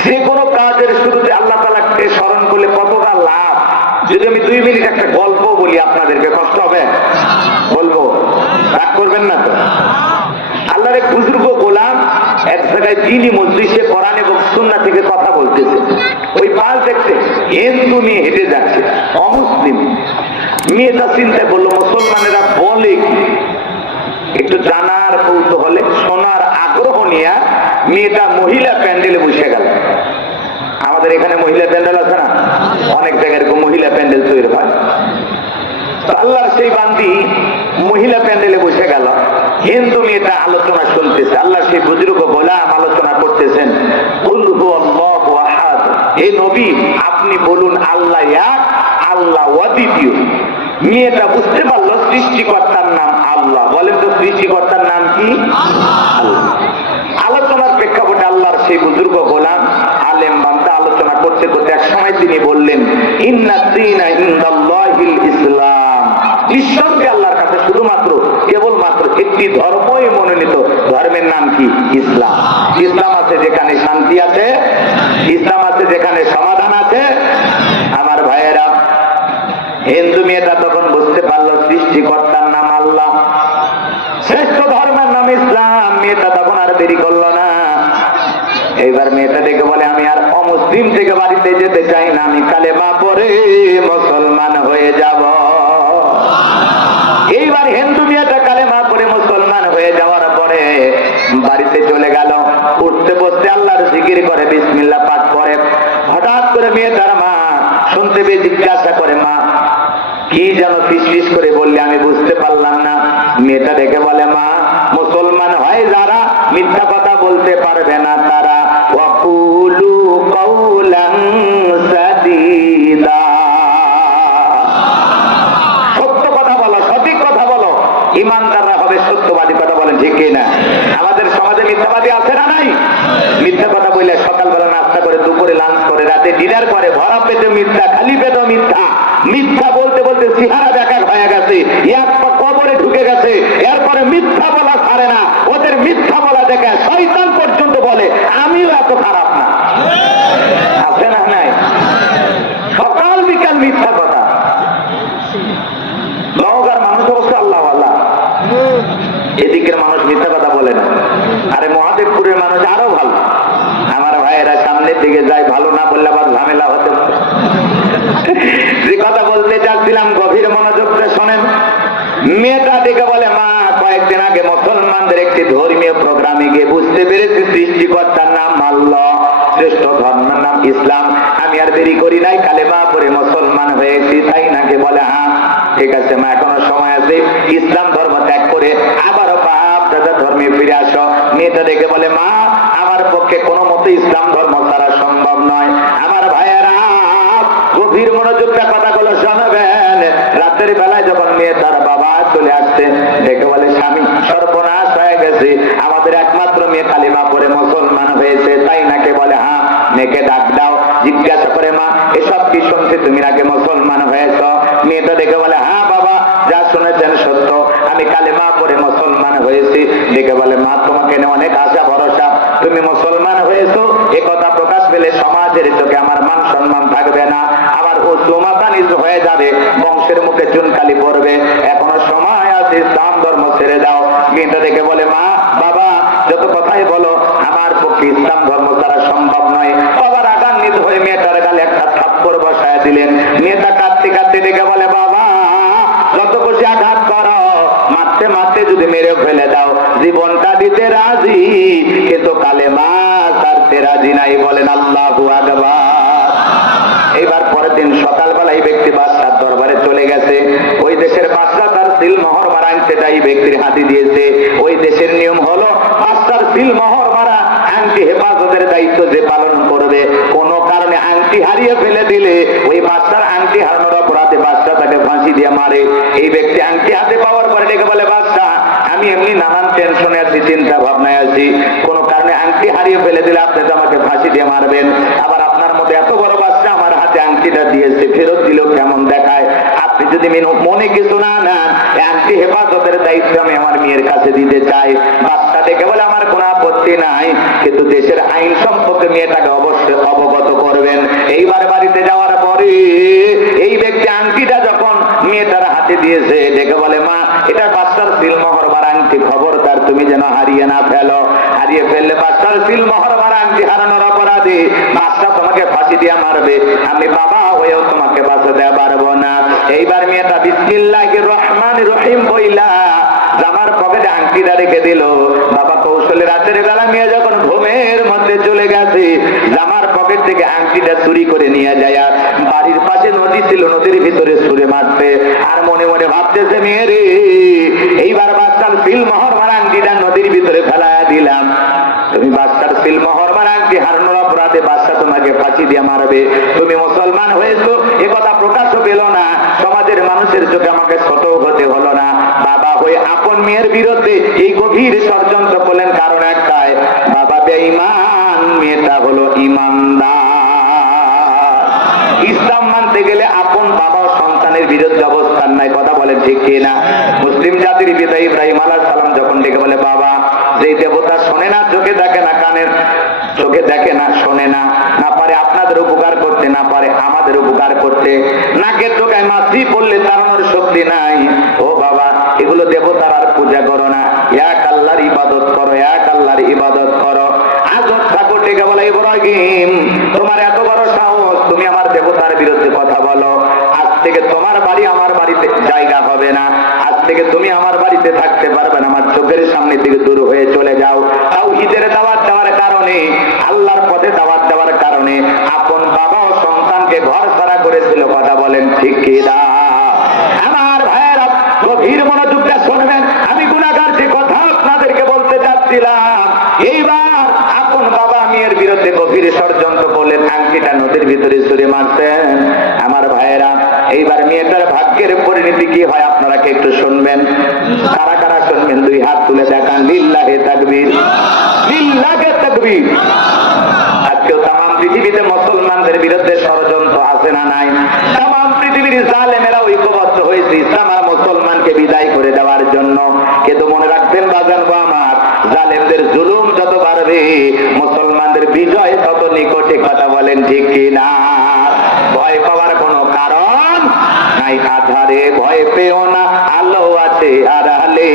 যে কোনো কাজের শুরুতে আল্লাহ তাআলাকে স্মরণ করলে কতটা লাভ। যদি আমি 2 মিনিট একটা গল্প বলি আপনাদেরকে, কষ্ট হবে? বলবো, রাগ করবেন না তো? আল্লাহর এক বুজুর্গ গোলাম এক জায়গায় দ্বীনি মজলিসে কোরআন এবং সুন্নাহ থেকে কথা বলতেছে। ওই পাশ দেখতে হিন্দু মেয়ে হেঁটে যাচ্ছে, অমুসলিম। মেয়েটা চিন্তা করলো মুসলমানেরা বলে কি, একটু জানার কৌতূহলে শোনার আগ্রহ নিয়ে মেয়েটা মহিলা প্যান্ডেলে বসে গেল। আমাদের এখানে মহিলা প্যান্ডেল আছে না, অনেক জায়গায় এরকম মহিলা প্যান্ডেল তৈরি হয়। আল্লাহর সেই বান্দি মহিলা প্যান্ডেলে বসে গেল, হিন্দু মেয়েটা আলোচনা শুনতেছে। আল্লাহর সেই বুজুর্গ গোলাম আলোচনা করতেছেন, কুল হুয়াল্লাহু আহাদ, হে নবী আপনি বলুন আল্লাহ এক, আল্লাহ অদ্বিতীয়। মেয়েটা বুঝতে পারলো সৃষ্টিকর্তার নাম আল্লাহ। বলেন তো সৃষ্টিকর্তার নাম কি? আল্লাহ। আলোচনার প্রেক্ষাপটে আল্লাহর সেই বুজুর্গ গোলাম আলেম বান্দা আলোচনা করতে করতে এক সময় তিনি বললেন, ইন্নাদ দীনা ইনদাল্লাহিল ইসলাম, নিঃসন্দেহে আল্লাহর কাছে শুধুমাত্র কেবলমাত্র একটি ধর্মই মনোনীত, ধর্মের নাম কি? ইসলাম। ইসলাম আছে যেখানে শান্তি আছে, ইসলাম আছে যেখানে সমাধান আছে। আমার ভাইয়েরা, হিন্দু মেয়েটা তখন বুঝতে পারলো সৃষ্টিকর্তার নাম আল্লাহ, শ্রেষ্ঠ ধর্মের নাম ইসলাম। মেয়েটা তখন আর দেরি করলো না। এইবার মেয়েটা ডেকে বলে, আমি আর অমুসলিম থেকে বাড়িতে যেতে চাই না, আমি কালেমা পড়ে মুসলমান হয়ে যাব। এইবার হিন্দু মেয়েটা কালেমা পড়ে মুসলমান হয়ে যাওয়ার পরে বাড়িতে চলে গেল। উঠতে বসতে আল্লাহর জিকির করে, বিসমিল্লাহ পাঠ করে। হঠাৎ করে মেয়েটার মা শুনতে পেয়ে জিজ্ঞাসা করে, মা কি যেন ফিসফিস করে বললে, আমি বুঝতে পারলাম না। মেয়েটা ডেকে বলে, মা মুসলমান হয় যারা মিথ্যা কথা বলতে পারবে না তারা, ওয়াকুলু কাওলান সাদীদা, সত্য কথা বলো, সঠিক কথা বলো, ইমানদাররা হবে সত্যবাদী। কথা বলেন ঠিক কিনা? আমাদের সমাজে মিথ্যাবাদী আছে না নাই? মিথ্যা কথা বললে সকালবেলা নাস্তা করে, দুপুরে লাঞ্চ করে, রাতে ডিনার করে, ভরা পেটে মিথ্যা, খালি পেটে মিথ্যা। মিথ্যা বলতে বলতে চেহারা দেখা হয়ে গেছে, এক পা কবরে ঢুকে গেছে। এরপরে মিথ্যা বলা ছাড়ে না, ওদের মিথ্যা বলা দেখে শয়তান পর্যন্ত বলে আমিও এত খারাপ না। আছে না নাই? সকাল বিকাল মিথ্যা কথা। নওগাঁর মানুষ অবশ্য আল্লাহ আল্লাহ, এদিকের মানুষ মিথ্যা কথা বলে না। আরে মহাদেবপুরের মানুষ আরো ভালো। আমার ভাইয়েরা সামনের দিকে যায়, ভালো না বললে আবার ঝামেলা হতে পারে। যে কথা বলতে চাচ্ছিলাম গভীর মনোযোগ দিয়ে শোনেন। মেয়েটা ডেকে বলে, মা কয়েকদিন আগে মুসলমানদের একটি ধর্মীয় প্রোগ্রামে গিয়ে বুঝতে পেরেছি সৃষ্টিকর্তার নাম আল্লাহ, শ্রেষ্ঠ ধর্মের নাম ইসলাম। আমি আর দেরি করি নাই, কালেমা পড়ে মুসলমান হয়েছি। তাই নাকি? বলে হ্যাঁ। ঠিক আছে মা, এখনো সময় আছে, ইসলাম ধর্ম ত্যাগ করে আবারও বাপ দাদা ধর্মে ফিরে আসো। মেয়েটা ডেকে বলে, মা আমার পক্ষে কোনো মতে ইসলাম ধর্ম ছাড়া সম্ভব নয়। আমার ভাইয়েরা গভীর মনোযোগটা কথাগুলো শোনাবেন। রাতের বেলায় যখন মেয়ে তার বাবা চলে আসছে, ডেকে বলে, স্বামী সর্বনাশ হয়ে গেছে, আমাদের একমাত্র মেয়ে কালিমা পড়ে মুসলমান হয়েছে। তাই নাকি? বলে হ্যাঁ। মেয়েকে ডাক দাও। জিজ্ঞাসা করে, মা এসব কি শুনছি, তুমি নাকি মুসলমান হয়েছ? মেয়েটা ডেকে বলে, হ্যাঁ বাবা, যা শুনেছেন সত্য, আমি কালিমা পড়ে মুসলমান হয়েছি। ডেকে বলে, মা তোমাকে নিয়ে অনেক আশা ভরসা, তুমি মুসলমান হয়েছো, এ কথা প্রকাশ পেলে সমাজের চোখে আমার মান সম্মান থাকবে না, আমার উচ্চ মাথা নিচু হয়ে যাবে, বংশের মুখে চুনকালি পড়বে। এখনো সময় আছে, ইসলাম ধর্ম ছেড়ে দাও। মেয়েটা ডেকে বলে, মা বাবা যত কথাই বলো, আমার পক্ষে ইসলাম ধর্ম ছাড়া সম্ভব নয়। বাবা রাগান্বিত হয়ে মেয়েটার গালে একটা থাপ্পড় বসায় দিলেন। মেয়েটা কাঁদতে কাঁদতে ডেকে বলে, বাবা যত খুশি আঘাত করো, মারতে মারতে যদি মেরে ফেলে দাও, জীবনটা দিতে রাজি, কিন্তু কালেমা ছাড়তে রাজি নাই। বলেন আল্লাহু আকবার। এইবার পরের দিন সকালবেলা এই ব্যক্তি বাদশার দরবারে চলে গেছে। ওই দেশের বাদশা তার সিলমোহর মারা আংটিটা এই ব্যক্তির হাতে দিয়েছে। ওই দেশের নিয়ম হলো বাদশার সিলমোহর মারা আংটি হেফাজতের দায়িত্ব যে পালন করবে। কোন কারণে আংটি হারিয়ে ফেলে দিলে ওই বাদশার আংটি হারানোর অপরাধে বাদশা তাকে ফাঁসি দিয়ে মারে। এই ব্যক্তি আংটি হাতে পাওয়ার পরে ডেকে বলে, বাদশা আমি এমনি নানান টেনশনে আছি, চিন্তা ভাবনায় আছি, কোন কারণে আংটি হারিয়ে ফেলে দিলে আপনি তো আমাকে ফাঁসি দিয়ে মারবেন। আবার আপনার মধ্যে এত বড় বাদশা আমার হাতে আংটিটা দিয়েছে, ফেরত দিলেও কেমন দেখায়, আপনি যদি মনে কিছু না নেন, আংটি হেফাজতের দায়িত্ব আমি আমার মেয়ের কাছে দিতে চাই। বাচ্চা ডেকে বলে আমার কোনো আপত্তি নাই, কিন্তু দেশের আইন সম্পর্কে মেয়েটাকে অবশ্যই অবগত করবেন। এইবার বাড়িতে যাওয়ার পরে এই ব্যক্তি আংটিটা যখন মেয়েটার হাতে দিয়েছে, ডেকে বলে মা এটা বাচ্চার সিলমোহর বার আংটি, খবরদার তুমি যেন হারিয়ে না ফেলো। হারিয়ে ফেললে বাচ্চার সিলমোহর বার আংটি হারানোর অপরাধে বাচ্চা তোমাকে ফাঁসি দিয়ে মারবে, আমি বাবা হয়েও তোমাকে বাঁচাতে পারবো না। এইবার মেয়েটা বিসমিল্লাহির রহমানির রহিম বইলা জামার পকেটে আংটিটা রেখে দিল। বাবা কৌশলে রাতের বেলা মেয়ে যখন ঘুমের মধ্যে চলে গেছে, জামার পকেট থেকে আংটিটা চুরি করে নিয়ে যায়। বাড়ির পাশে নদী ছিল, নদীর ভিতরে ছুঁড়ে মারতে, আর মনে মনে ভাবতেছে মেয়ে রে, এইবার বাচ্চার সিলমোহর মারা আংটিটা নদীর ভিতরে ফেলা দিলাম। তুমি বাচ্চার সিলমোহর মারা আংটি হারানোর অপরাধে বাচ্চা তোমাকে ফাঁসি দিয়ে মারবে। তুমি মুসলমান হয়েছো এ কথা প্রকাশও পেল না, সমাজের মানুষের চোখে আমাকে ছোট হতে হলো না। বাবা হয়ে আপন মেয়ের বিরুদ্ধে এই গভীর ষড়যন্ত্র করলেন, কারণ একটাই, বাবা বেঈমান, মেয়েটা হলো ইমানদার। ইসলাম মানতে গেলে আপন বাবা ও সন্তানের বিরুদ্ধে অবস্থান নাই, কথা বলেন ঠিক কিনা? মুসলিম জাতির পিতা ইব্রাহিম আলাইহিস সালাম যখন ডেকে বলে বাবা, যে দেবতা শোনে না, চোখে দেখে না, চোখে দেখে না, শোনে না, না পারে আপনাদের উপকার করতে, না পারে আমাদের উপকার করতে, নাকের টোকায় মাছি পড়লে তাড়ানোর শক্তি নাই, ও বাবা এগুলো দেবতার আর পূজা করো না, এক আল্লাহর ইবাদত করো, এক আল্লাহর ইবাদত করো। আজব ঠাকুর ডেকে বলে ইব্রাহিম, তোমার এত বড় সাহস, তুমি আমার দেবতার বিরুদ্ধে কথা বলো, আজ থেকে তোমার বাড়ি আমার বাড়িতে জায়গা হবে না, আজ থেকে তুমি আমার বাড়িতে থাকতে পারবে না, আমার চোখের সামনে থেকে দূর হয়ে চলে যাও। তাওহীদের দাওয়াত দেওয়ার কারণে, আল্লাহর পথে দাওয়াত দেওয়ার কারণে আপন বাবা ও সন্তানকে ঘর ছাড়া করেছিল, কথা বলেন ঠিক কিনা? আমার ভাইয়েরা গভীর মনোযোগটা শুনবেন, আমি গুনাহগার যে কথা আপনাদেরকে বলতে চাচ্ছিলাম। এইবার আপন বাবা মেয়ের বিরুদ্ধে গভীর ষড়যন্ত্র করলেন, আংটিটা নদীর ভিতরে ছুঁড়ে মারছেন। আমার ভাইয়েরা এইবার মেয়েটার ভাগ্যের পরিণতি কি হয় আপনারা কি একটু শুনবেন? কারা কারা শুনবেন দুই হাত তুলে দেখান। লিল্লাহে তাকবীর, লিল্লাহে তাকবীর। আজকেও তামাম পৃথিবীতে মুসলমানদের বিরুদ্ধে ষড়যন্ত্র আছে না নাই? তামাম পৃথিবীর জালেমেরা ঐক্যবদ্ধ হয়েছে ইসলাম আর মুসলমানকে বিদায় করে দেওয়ার জন্য। কিন্তু মনে রাখবেন বাজান আমার, জালেমদের জুলুম যত বাড়বে মুসলমানদের বিজয় তত নিকটে, কথা বলেন ঠিক কিনা? ভয় পাওয়ার কোনো কারণ নাই, আধারে ভয় পেও না, আলো আছে আড়ালে,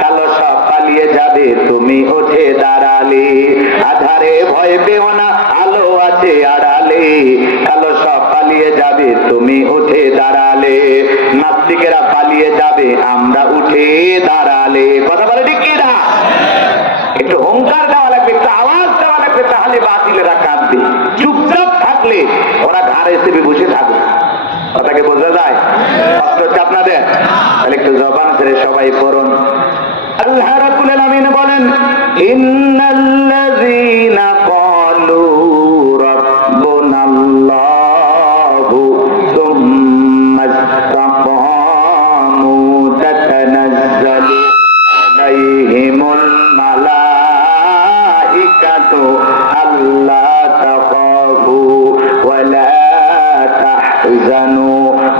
কালো সব পালিয়ে যাবে তুমি উঠে দাঁড়ালে। আধারে ভয় পেও না, আলো আছে আড়ালে, কালো সব পালিয়ে যাবে তুমি উঠে দাঁড়ালে। নাস্তিকেরা পালিয়ে যাবে আমরা উঠে দাঁড়ালে, কথা বলে ঠিক কিনা? একটু হুঙ্কার দেওয়া লাগবে, একটু আওয়াজ দেওয়া লাগবে, তাহলে বাতিলেরা কাঁদবে। চুপচাপ থাকলে ওরা ঘাড়ে হিসেবে বসে থাকবে, কথাকে বোঝা যায়? কষ্ট হচ্ছে আপনাদের? তাহলে একটু জবান ছেড়ে সবাই পড়ুন। আল্লাহ রাব্বুল আলামিন বলেন, ইন্নাল্লাযীনা ক্বালু রাব্বুনাল্লাহু সুম্মা ইসতাকামু তাতানাজ্জালু আলাইহিমুল মালাইকাতু আল্লা তাখাফু ওয়া লা তাহজানু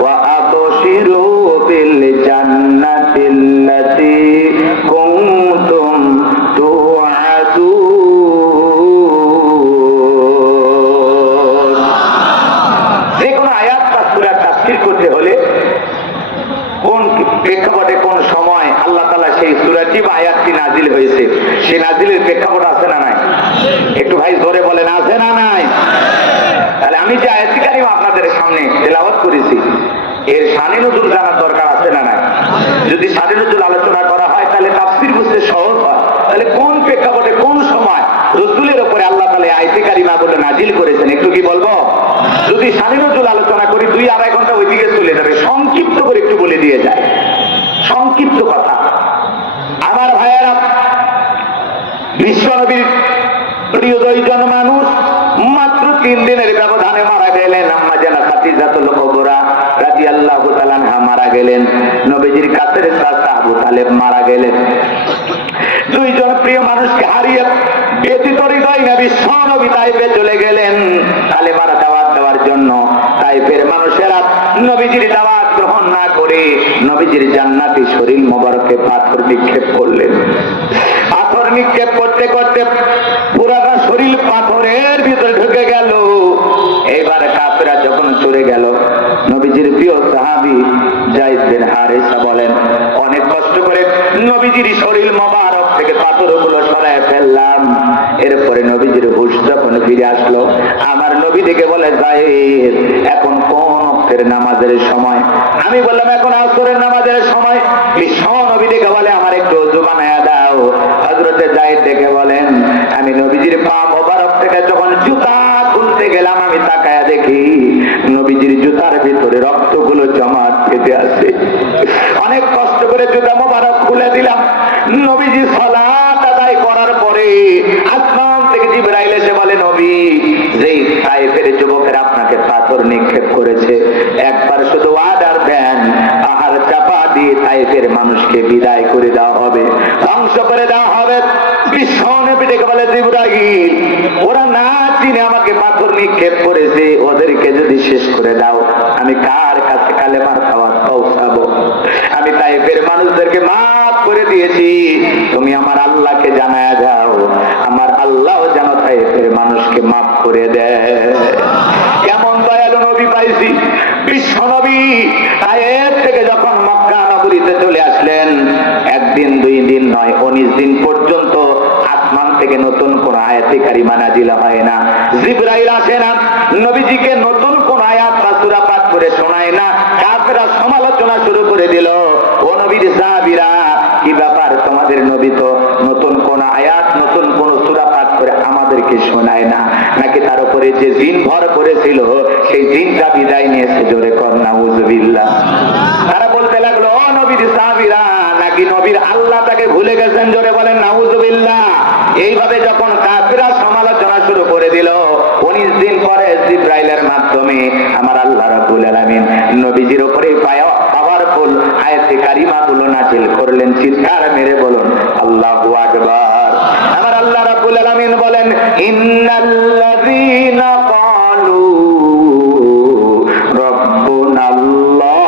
ওয়া আবশিরু বিল জান্নাতিল্লাতী কুনতুম তুআদুন। যে কোনো আয়াত বা সূরা তাফসীর করতে হলে কোন প্রেক্ষাপটে, কোন সময় আল্লাহ তাআলা সেই সূরাটি বা আয়াতটি নাজিল হয়েছে, সেই নাজিলের প্রেক্ষাপট আছে না নাই? একটু ভাই জোরে বলেন, আছে না নাই? তাহলে আমি যে আয়াতটি কারিমা আপনাদের সামনে তেলাওয়াত করেছি, এর শানে নজুল জানার দরকার আছে না নাই? যদি শানে নজুল আলোচনা করা হয় তাহলে তাফসীর বুঝতে সহজ হয়। তাহলে কোন প্রেক্ষাপটে, কোন সময় রাসূলের উপরে আল্লাহ তাআলা আয়াতে কারিমাগুলো নাজিল করেছেন, একটু কি বলবো? যদি শানে নজুল আলোচনা করি 2-2.5 ঘন্টা ওইদিকে চলে যাবে। সংক্ষিপ্ত করে একটু বলে দিয়ে যায়, সংক্ষিপ্ত কথা। আমার ভাইয়েরা, বিশ্বনবীর প্রিয় দুইজন মানুষ মাত্র 3 দিনের ব্যবধানে মারা গেলেন। আম্মা জানা খাদিজাতুল কুবরা রাদিয়াল্লাহু তাআলা আনহা মারা গেলেন, নবীজির কাছের চাচা আবু তালেব মারা গেলেন। দুইজন প্রিয় মানুষকে হারিয়ে ব্যথিত হৃদয় নবী বিশ্বনবী তাইফে চলে গেলেন কালেমার দাওয়াত দেওয়ার জন্য। তাইফের মানুষেরা নবীজির দাওয়াত গ্রহণ না নবীজির জান্নাতি শরীর মোবারকে পাথর নিক্ষেপ করলেন। পাথর নিক্ষেপ করতে করতে পুরাটা শরীর পাথরের ভিতরে ঢুকে গেল। এইবার কাফেররা যখন চলে গেল, নবীজির প্রিয় সাহাবী যায়েদ বিন হারেসা বলেন, অনেক কষ্ট করে নবীজির শরীর মোবারক থেকে পাথরগুলো সরায় ফেললাম। এরপরে নবীজির হুঁশ যখন ফিরে আসলো, আমার নবী দেখে বলে, যায়েদ এখন কোন ওয়াক্তের নামাজের সময়? আমি বললাম, এখন আসরের নামাজের সময়। বিশ্ব নবী দেখে বলে, আমার একটু ওযু বানায়া দাও। হযরতে যায়েদ দেখে বলেন, আমি নবীজির পা মোবারক থেকে যখন জুতা খুলতে গেলাম, আমি তাকায়া দেখি নবীজির জুতার ভিতরে রক্তগুলো জমা খেতে আছে। অনেক কষ্ট করে জুতা মোবারক খুলে দিলাম। নবীজি সালাত আদায় করার পরে আসমান থেকে জিবরাইল এসে বলে, নবী, যেই তায়েফের যুবকেরা আপনাকে পাথর নিক্ষেপ করেছে, একবার শুধু অর্ডার দেন, পাহাড় চাপা দিয়ে তায়েফের মানুষকে বিদায় করে দেওয়া হবে, ধ্বংস করে দেওয়া হবে। বিশ্ব নবী ডেকে বলে, জিবরাইল, ওরা না চিনে আমাকে পাথর নিক্ষেপ করেছে, ওদেরকে যদি শেষ করে দাও, আমি কার কাছে কালেমার খাওয়া পৌঁছাবো? আমি তায়েফের মানুষদেরকে মাফ করে দিয়েছি, তুমি আমার আল্লাহকে জানায়া যাও, আমার আল্লাহ যেন তায়েফের মানুষকে মাফ করে দেয়। কেমন দয়ালু নবী পাইছি! বিশ্ব নবী তায়েফ থেকে যখন মক্কা নগরীতে চলে আসলেন, একদিন দুই দিন নয়, 19 দিন পর্যন্ত আসমান থেকে নতুন কোন আয়াতে কারিমা নাযিল হয় না। জিবরাইল আসে না, নবীজিকে নতুন কোন আয়াত বা সূরা পাঠ করে শোনায় না। কাফেররা সমালোচনা শুরু করে দিল, ও নবীর সাহাবীরা, কি ব্যাপার, তোমাদের নবী তো নতুন কোন আয়াত, নতুন কোন সূরা পাঠ করে আমাদেরকে শোনায় না, নাকি তার উপরে যে জিন ভর করেছিল সেই জিনটা বিদায় নিয়েছে? জোরে কর নাউযুবিল্লাহ। তারা বলতে লাগলো, ও নবীর সাহাবীরা, নাকি নবীর আল্লাহ তাকে ভুলে গেছেন? জোরে বলেন নাউযুবিল্লাহ। এইভাবে যখন কাফেররা সমালোচনা শুরু করে দিল, 19 দিন পরে জিবরাইলের মাধ্যমে আমার আল্লাহ রাব্বুল আলামিন নবীজির উপরে পাওয়ারফুল আয়াতে কারিমাগুলো নাযিল করলেন। চিৎকার মেরে বলুন আল্লাহু আকবার। আমার আল্লাহ রাব্বুল আলামিন বলেন, ইন্নাল্লাযীনা ক্বালু রাব্বুনাল্লাহ,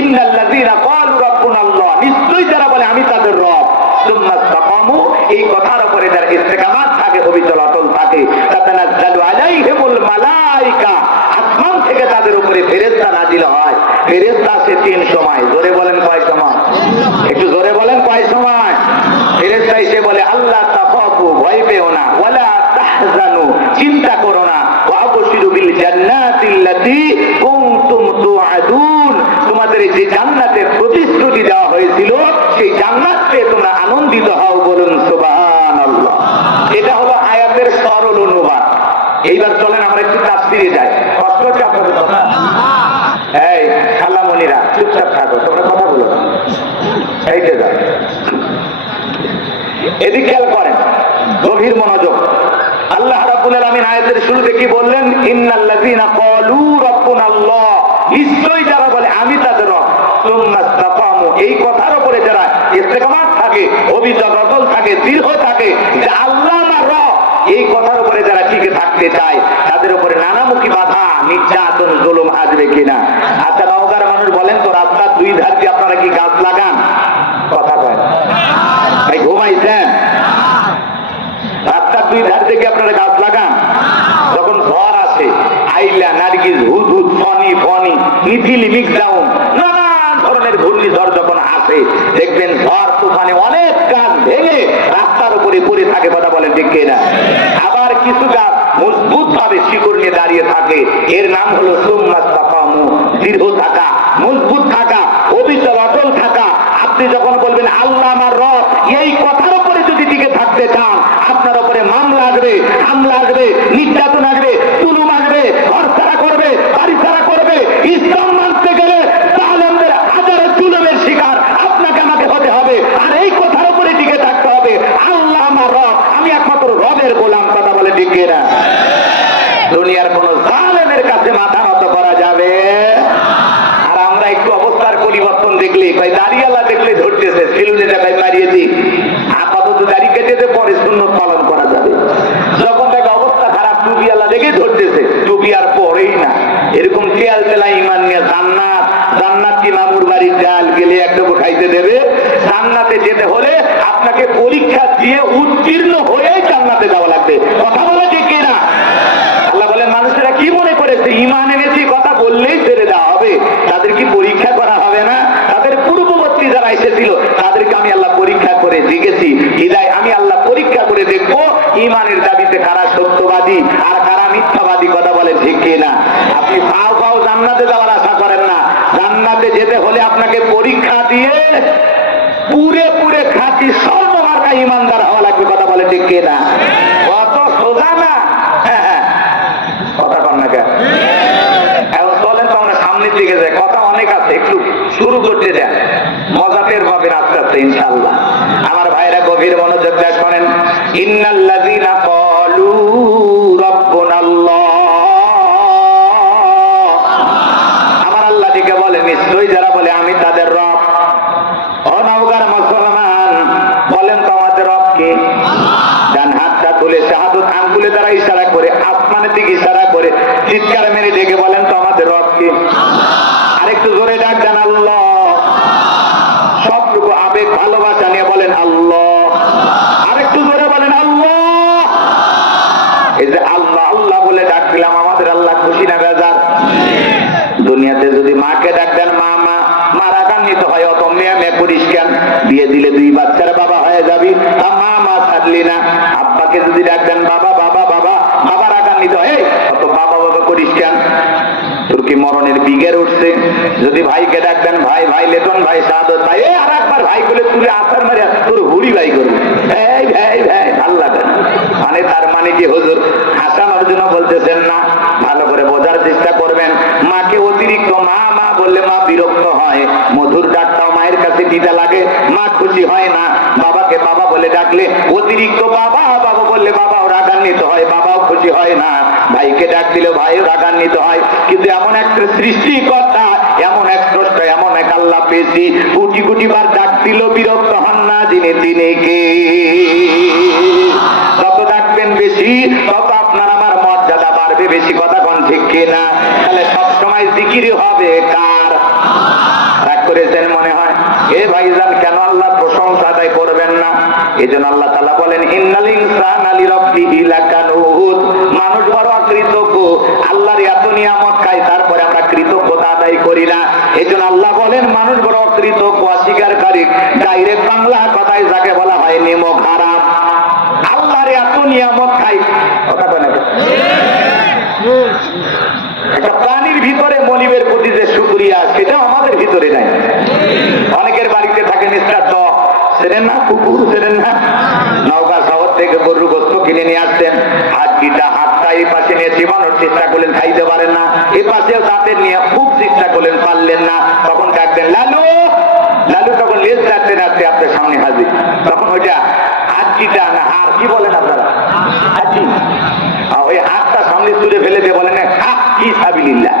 ইন্নাল্লাযীনা ক্বালু রাব্বুনাল্লাহ, নিশ্চয়ই যারা বলে আমি তাদের রব, সুম্মা ইসতাকামু, এই কথার উপরে যারা ইস্তেকামাত থাকে, অবিচল অটল থাকে, তাতানাজ্জালু আলাইহিমুল মালায়েকা, আসমান থেকে তাদের উপরে ফেরেশতা নাযিল হয়। ফেরেশতা আসে 3 সময়। জোরে বলেন কয় সময়? একটু জোরে বলেন কয় সময়? ফেরেশতা এসে বলে, আল্লাহ তাখাফু, ভয় পেও না, ওয়ালা তাহজানু, চিন্তা করো না, ওয়া আবশিরু বিল জান্নাতিল্লাতী কুনতুম তুআদুন, তোমাদের যে জান্নাতের প্রতিশ্রুতি দেওয়া হয়েছিল, সেই জান্নাত পেয়ে তোমরা আনন্দিত হও। বলুন সুবহানাল্লাহ। এটা হলো আয়াতের সরল অনুবাদ। এইবার চলেন আমরা একটু তাফসীরে যাই। কষ্ট হচ্ছে আপনাদের কথা? এই খালামণিরা চুপচাপ থাকো, তোমরা কথা বলো না, এইটা যাও, এদিকে খেয়াল করেন, গভীর মনোযোগ। আল্লাহ রাব্বুল আলামিন আয়াতের শুরুতে কি বললেন? ইন্নাল্লাযীনা ক্বালু রাব্বুনাল্লাহ, নিশ্চয়ই যারা বলে আমি তাদের রব, সুম্মা ইসতাকামু, এই কথার উপরে যারা ইস্তেকামাত থাকে, অবিচল অটল থাকে, দৃঢ় থাকে যে আল্লাহ আমার রব, এই কথার উপরে যারা টিকে থাকতে চায়, তাদের উপরে নানামুখী বাধা, নির্যাতন, জুলুম আসবে কিনা? আচ্ছা নওগাঁর মানুষ বলেন তো, রাস্তার 2 ধার দিয়ে আপনারা কি গাছ লাগান? কথা কয় ভাই, ঘুমাইছেন? রাস্তার 2 ধার থেকে আপনারা গাছ লাগান? যখন ঝড় আসে, আইলা, নারগিস, হুদহুদ, ফনি ফনি, মিথিলি, মিক্সাউন, নানান ধরনের ঘূর্ণিঝড় যখন আসে, দেখবেন ঝড় তুফানে অনেক গাছ ভেঙে রাস্তার উপরে পড়ে থাকে। কথা বলেন ঠিক কিনা? আবার কিছু গাছ মজবুত ভাবে শিকড় নিয়ে দাঁড়িয়ে থাকে, এর নাম হলো সুম্মা ইসতাকামু, দৃঢ় থাকা, মজবুত থাকা, অবিচল অটল থাকা। আপনি যখন বলবেন আল্লাহ আমার রব, এই কথার উপরে যদি টিকে থাকতে চান, আপনার উপরে মামলা আসবে, হামলা আসবে, নির্যাতন আসবে, জুলুম আসবে, ঘর ছাড়া করবে, বাড়ি ছাড়া করবে। ইসলাম মানতে গেলে জালেমদের হাজারো জুলুমের শিকার আপনাকে আমাকে হতে হবে। আর এই কথার উপরে টিকে থাকতে হবে, আল্লাহ আমার রব, আমি একমাত্র রবের গোলাম। কথা বলে ঠিক কিনা? দুনিয়ার কোন জালেমের কাছে মাথা নত করা যাবে। আর আমরা একটু অবস্থার পরিবর্তন দেখলে, ভাই দাড়িওয়ালা দেখলে ধরতেছে, সেলুনে টাকায় মারিয়ে দিই, আপাতত দাড়ি কেটে পরে সুন্নত পালন করা যাবে। যখন দেখে অবস্থা খারাপ, টুপিওয়ালা দেখে ধরতেছে, টুপি আর পরেই না, এরকম তেল তেলা একটুকু খাইতে দেবে। জান্নাতে যেতে হলে আপনাকে পরীক্ষা দিয়ে উত্তীর্ণ হয়েই জান্নাতে যাওয়া লাগবে। কথা বলে ঠিক কিনা? আল্লাহ বলেন মানুষেরা কি মনে করেছে ঈমান এনেছি কথা বললেই ছেড়ে দেওয়া হবে? তাদের কি পরীক্ষা করা হবে না? তাদের পূর্ববর্তী যারা এসেছিল তাদেরকে আমি আল্লাহ পরীক্ষা করে দেখেছি। হৃদয় আমি আল্লাহ পরীক্ষা করে দেখবো ঈমানের দাবিতে কারা সত্যবাদী আর কারা মিথ্যাবাদী। কথা বলে ঠিক কিনা? আপনি ফাও ফাও জান্নাতে যাওয়ার আশা করেন না। জান্নাতে যেতে হলে আপনাকে পরীক্ষা দিয়ে পুরে পুরে খাঁটি স্বর্ণমার্কা ঈমানদার হওয়া লাগবে। কথা বলে ঠিক কিনা? অত সোজা না। কথা কন না কেন? এখন চলেন তো আমরা সামনের দিকে যাই। কথা অনেক আছে, একটু শুরু করতে দেন, মজা টের পাবেন আস্তে আস্তে ইনশাআল্লাহ। আমার ভাইরা গভীর মনোযোগ দিয়ে শোনেন। ইন্নাল্লাযীনা ক্বালু রাব্বুনাল্লাহ, আমার আল্লাহ দিকে বলে নিশ্চয়ই যারা বলে আমি তাদের রব। ও নওগাঁর মুসলমান, বলেন তো আমাদের রব কে? ডান হাতটা তুলে শাহাদাত আঙ্গুলে দ্বারা ইশারা করে আসমানের দিকে ইশারা করে চিৎকার মেরে ডেকে বলেন তো আমাদের রব কে? আরেকটু জোরে ডাক দেন আল্লাহ। সবটুকু আবেগ ভালোবাসা নিয়ে বলেন আল্লাহ। আরেকটু জোরে বলেন আল্লাহ। এই যে আল্লাহ আল্লাহ বলে ডাক দিলাম, আমাদের আল্লাহ খুশি না বেজার? দুনিয়াতে যদি মাকে ডাক দেন মা মা, মা রাগান্বিত হয়, অত মেয়ে মেয়ে করিস কেন? বিয়ে দিলে 2 বাচ্চার বাবা হয়ে যাবি, মা মা ছাড়লি না। আব্বাকে যদি ডাক দেন বাবা বাবা বাবা, বাবা রাগান্বিত হয়, অত বাবা বাবা করিস কেন? তোর কি মরণের বিঘের উঠছে? যদি ভাইকে ডাক দেন ভাই ভাই, লেটন ভাই, শাহাদত ভাই, আর একবার ভাই বলে তুলে আসার মারে তোর হুড়ি ভাই করবি, ভাই ভাই ভাই, ভাল লাগে না। মানে তার মানে কি হুজুর হাসানোর জন্য বলতেছেন না? ভালো করে বোঝার চেষ্টা করবেন। মাকে অতিরিক্ত মা মা বললে মা বিরক্ত হয়, মধুর ডাকটাও মায়ের কাছে দিতে লাগে, মা খুশি হয় না। বাবাকে বাবা বলে ডাকলে অতিরিক্ত বাবা বাবা বললে বাবাও রাগান্বিত হয়, বাবাও খুশি হয় না। ভাইকে ডাক দিলে ভাইও রাগান্বিত হয়। কিন্তু এমন একটা সৃষ্টিকর্তা, এমন এক স্রষ্টা, এমন এক আল্লাহ পেয়েছি, কোটি কোটি বার ডাক দিল বিরক্ত হন না। যিনি তিনি কে? যত ডাকবেন বেশি তত আপনার আমার মর্যাদা বাড়বে বেশি। কথা কোন ঠিক কিনা? তাহলে সবসময় জিকিরই হবে কার? রাগ করেছেন মনে হয়? এ ভাইজান, কেন আল্লাহ প্রশংসা আদায় করবেন না? এই জন্য আল্লাহ তাআলা বলেন ইন্নাল ইনসানা লিরাব্বিহি লাকানুদ, মানুষ বড় অকৃতজ্ঞ। আল্লাহর এত নিয়ামত খাই, তারপরে আমরা কৃতজ্ঞতা আদায় করি না। এই জন্য আল্লাহ বলেন মানুষ বড় অকৃতজ্ঞ, অস্বীকারী। ডাইরেক্ট বাংলা কথায় যাকে বলা হয় নিমক হারাম। আল্লাহর এত নিয়ামত খাই, কথা বলে একটা প্রাণীর ভিতরে মনিবের প্রতি যে শুকরিয়া, সেটা আমাদের ভিতরে নাই। অনেকের বাড়িতে থাকে মিস্টার ডগ, চেনেন না? কুকুর চেনেন না? নওগাঁ শহর থেকে গরুর গোস্ত কিনে নিয়ে আসতেন, হাতটা এই পাশে নিয়ে চিবানোর চেষ্টা করলেন, খাইতে পারেন না। এই পাশেও দাঁতের নিয়ে খুব চেষ্টা করলেন, পারলেন না। তখন ডাকতেন লালু। লালু তখন লেজ ডাকতে নাড়তে আপনার সামনে হাজির। তখন ওইটা হাড্ডিটা না হাড়, কি বলেন আপনারা? হাড্ডি। ওই হাতটা সামনে তুলে ফেলে দিয়ে বলেন কি সাবিলিল্লাহ।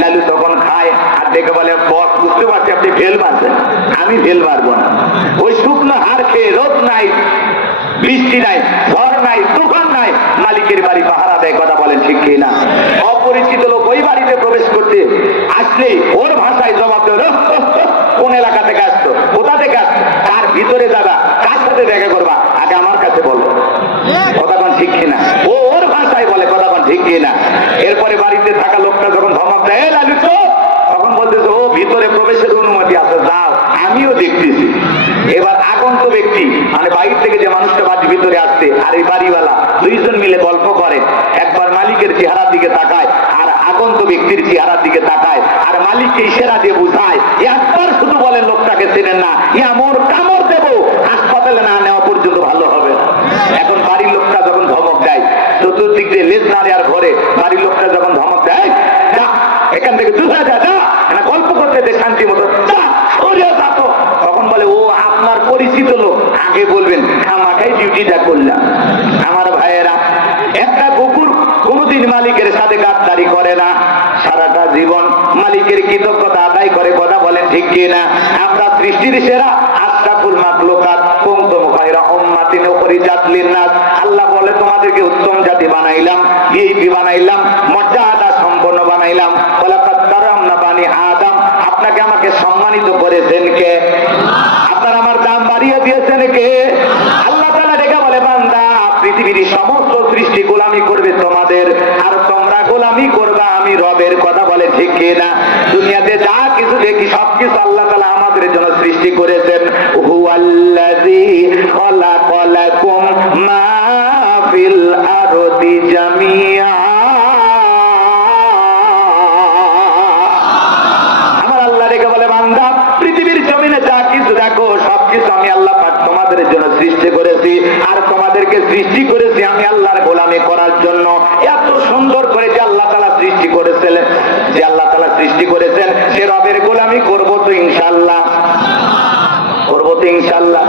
লালু তখন খায়, আর দেখে বলে বস বুঝতে পারছি আপনি ফেল মারছেন, আমি ফেল মারবো না। ওই শুকনো হাড় খেয়ে রোদ নাই, বৃষ্টি নাই, ঝড় নাই, তুফান নাই, মালিকের বাড়ি পাহারা দেয়। কথা বলেন ঠিক কিনা? অপরিচিত লোক ওই বাড়িতে প্রবেশ করতে আসলে ওর ভাষায় জবাব দেবে, কোন এলাকা থেকে আসতো, কোথা থেকে আসতো, কার ভিতরে যাবা, কার সাথে দেখা করবা, আগে আমার কাছে বলো। কথা বলেন ঠিক কিনা? ও ওর ভাষায় বলে। কথা বলেন ঠিক কিনা? এরপরে বাড়িতে থাকা লোকটা যখন ধমক দেয় লালু তো, তখন বলতেছে ও ভিতরে প্রবেশের অনুমতি আছে, যাও, আমিও দেখতেছি। এবার আগন্ত ব্যক্তি মানে বাইরে থেকে যে মানুষটা বাড়ির ভিতরে আসছে আর এই বাড়িওয়ালা, দুইজন মিলে গল্প করে। একবার মালিকের চেহারার দিকে তাকায় আর আগন্ত ব্যক্তির চেহারার দিকে তাকায়, আর মালিককে ইশারা দিয়ে বুঝায়। একবার শুধু বলেন লোকটাকে চেনেন না, এমন কামড় দেবো হাসপাতালে না নেওয়া পর্যন্ত ভালো হবে না। এখন বাড়ির লোকটা যখন ধমক দেয়, চতুর্দিক দিয়ে লেজ নাড়ে আর ঘরে, বাড়ির লোকটা যখন ধমক দেয় এখান থেকে দূর হয়ে যা, গল্প করতে দে শান্তি মতো, তখন বলে ও আপনার পরিচিত লোক, আগে বলবেন, খামাখাই ডিউটিটা করলাম। আমার ভাইয়েরা, একটা কুকুর কোনদিন মালিকের সাথে গাদ্দারি করে না, সারাটা জীবন মালিকের কৃতজ্ঞতা আদায় করে। কথা বলেন ঠিক কিনা? আমরা সৃষ্টির সেরা আশরাফুল মাখলুকাত কুনতুম খায়রা উম্মাতিন উখরিজাত লিন-নাস। আল্লাহ বলে তোমাদেরকে উত্তম জাতি বানাইলাম, ভিআইপি বানাইলাম, মর্যাদা সম্পন্ন বানাইলাম। ওয়ালাকাদ কারামনা বানি আদম, আপনাকে আমাকে সম্মানিত সম্মানিত করেছেন কে? আপনার আমার দাম বাড়িয়ে দিয়েছেন কে? আল্লাহ তাআলা ডেকে বলে, বান্দা পৃথিবীর সমস্ত সৃষ্টি গোলামি করবে তোমাদের, আর তোমরা গোলামি করবা আমি রবের। কথা বলে ঠিক কিনা? দুনিয়াতে যা কিছু দেখি সবকিছু আল্লাহ তাআলা আমাদের জন্য সৃষ্টি করেছেন। হুয়াল্লাযী খালাকালাকুম মা ফিল আরদি জামিআ। আমার আল্লাহ রেখে বলে, বান্দা পৃথিবীর জমিনে যা কিছু দেখো সবকিছু আমি আল্লাহ পাক তোমাদের জন্য সৃষ্টি করেছি, আর তোমাদেরকে সৃষ্টি করেছি আমি আল্লাহর গোলামি করার জন্য। এত সুন্দর করে যে আল্লাহ তাআলা সৃষ্টি করেছেন, যে আল্লাহ তাআলা সৃষ্টি করেছেন, সে রবের গোলামি করবো তো ইনশাআল্লাহ, করবো তো ইনশাআল্লাহ।